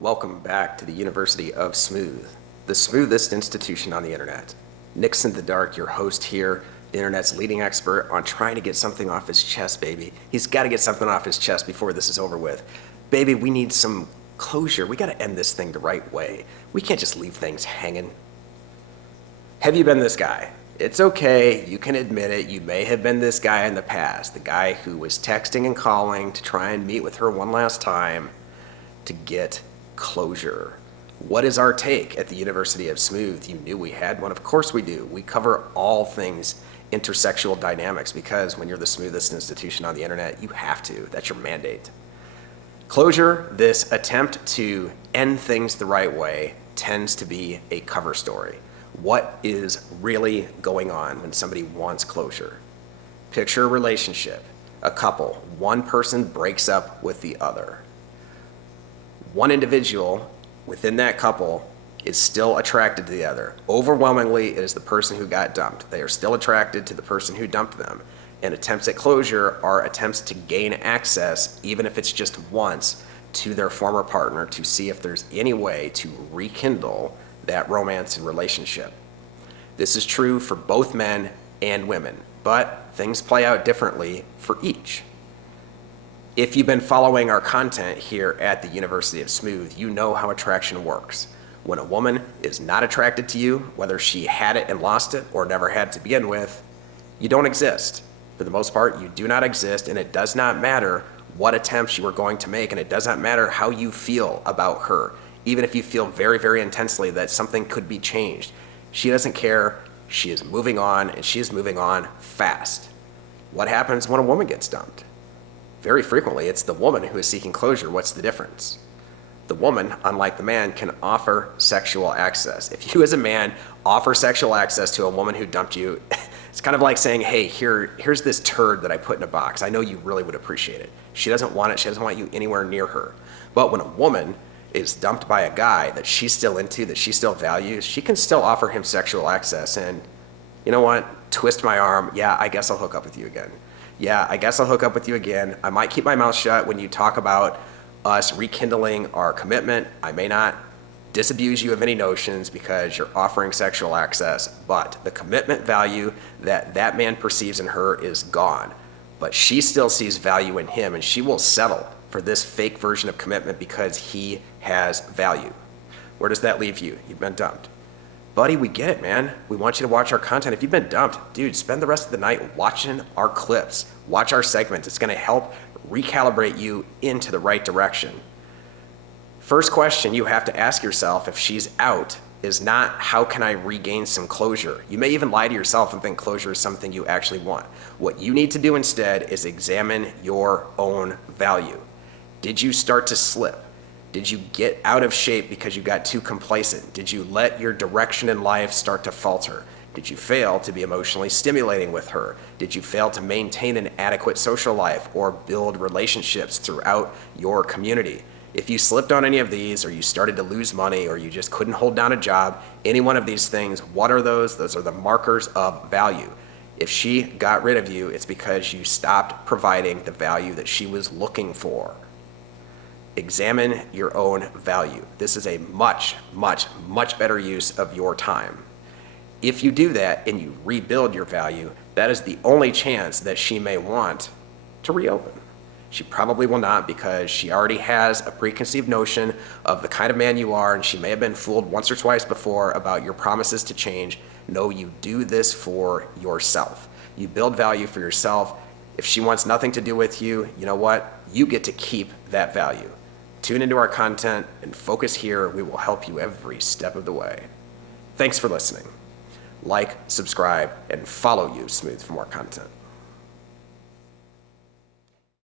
Welcome back to the University of Smooth, the smoothest institution on the internet. Nixon the Dark, your host here, the internet's leading expert on trying to get something off his chest, baby. He's got to get something off his chest before this is over with. Baby, we need some closure. We got to end this thing the right way. We can't just leave things hanging. Have you been this guy? It's okay, you can admit it. You may have been this guy in the past, the guy who was texting and calling to try and meet with her one last time to get closure. What is our take at the University of Smooth? You knew we had one. Of course we do. We cover all things intersexual dynamics because when you're the smoothest institution on the internet, you have to. That's your mandate. Closure, this attempt to end things the right way, tends to be a cover story. What is really going on when somebody wants closure? Picture a relationship, a couple. One person breaks up with the other. One individual within that couple is still attracted to the other. Overwhelmingly, it is the person who got dumped. They are still attracted to the person who dumped them. And attempts at closure are attempts to gain access, even if it's just once, to their former partner to see if there's any way to rekindle that romance and relationship. This is true for both men and women, but things play out differently for each. If you've been following our content here at the University of Smooth, you know how attraction works. When a woman is not attracted to you, whether she had it and lost it or never had to begin with, you don't exist. For the most part, you do not exist, and it does not matter what attempts you are going to make, and it does not matter how you feel about her. Even if you feel very, very intensely that something could be changed, she doesn't care. She is moving on, and she is moving on fast. What happens when a woman gets dumped? Very frequently, it's the woman who is seeking closure. What's the difference? The woman, unlike the man, can offer sexual access. If you as a man offer sexual access to a woman who dumped you, it's kind of like saying, hey, here's this turd that I put in a box. I know you really would appreciate it. She doesn't want it. She doesn't want you anywhere near her. But when a woman is dumped by a guy that she's still into, that she still values, she can still offer him sexual access. And you know what? Twist my arm. Yeah, I guess I'll hook up with you again. Yeah, I guess I'll hook up with you again. I might keep my mouth shut when you talk about us rekindling our commitment. I may not disabuse you of any notions because you're offering sexual access, but the commitment value that that man perceives in her is gone. But she still sees value in him, and she will settle for this fake version of commitment because he has value. Where does that leave you? You've been dumped. Buddy, we get it, man. We want you to watch our content. If you've been dumped, dude, spend the rest of the night watching our clips. Watch our segments. It's gonna help recalibrate you into the right direction. First question you have to ask yourself if she's out is not, how can I regain some closure? You may even lie to yourself and think closure is something you actually want. What you need to do instead is examine your own value. Did you start to slip? Did you get out of shape because you got too complacent? Did you let your direction in life start to falter? Did you fail to be emotionally stimulating with her? Did you fail to maintain an adequate social life or build relationships throughout your community? If you slipped on any of these, or you started to lose money, or you just couldn't hold down a job, any one of these things, what are those? Those are the markers of value. If she got rid of you, it's because you stopped providing the value that she was looking for. Examine your own value. This is a much, much, much better use of your time. If you do that and you rebuild your value, that is the only chance that she may want to reopen. She probably will not because she already has a preconceived notion of the kind of man you are, and she may have been fooled once or twice before about your promises to change. No, you do this for yourself. You build value for yourself. If she wants nothing to do with you, you know what? You get to keep that value. Tune into our content and focus here. We will help you every step of the way. Thanks for listening. Like, subscribe, and follow You Smooth for more content.